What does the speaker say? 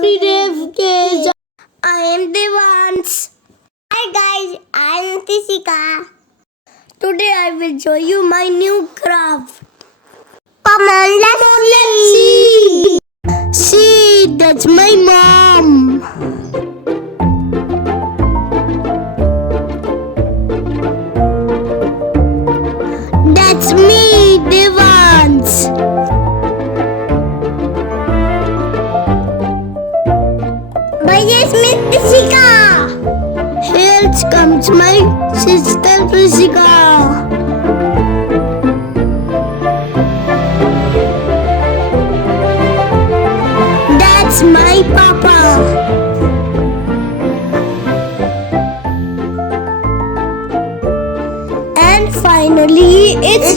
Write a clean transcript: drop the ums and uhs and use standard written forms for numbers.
TriDev kids. I am Devans. Hi guys, I am Tisika. Today I will show you my new craft. Come on, let's see. See, that's my mom. That's me, Devans. My name is Miss Tisika. Here comes my sister Tisika. That's my papa. And finally, it's